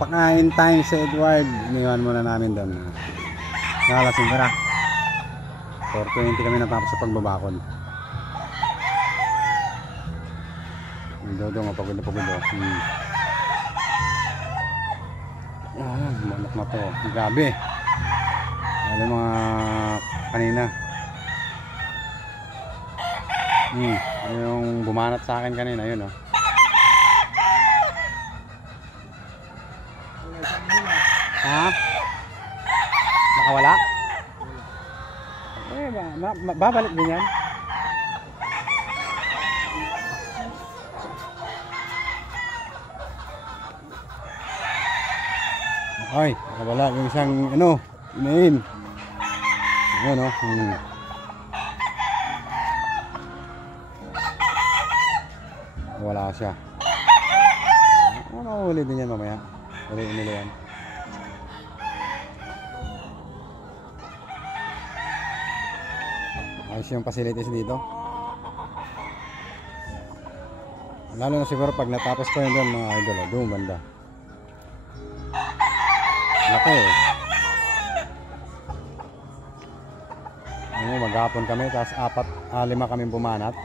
pakain time sa Edward. Iniwan muna namin doon. Nakalasing ko na. 4:20 kami natapos sa pagbabakod. Ang dodong, pagod na pagod. Malak na to. Grabe. Ano mga kanina. Yung bumanat sa akin kanina, yun oh. Ha? Nakawala? Babalik din yan. Ay, nakawala yung isang ano, inain. Ayan o. Wala siya. Uli din yan mamaya. Uli nila yan. Ayos yung facilities dito. Lalo na siguro pag natapos ko yun doon mga idol. Doon banda. Laki eh. Maghapon kami, tapos 5 kami bumanat.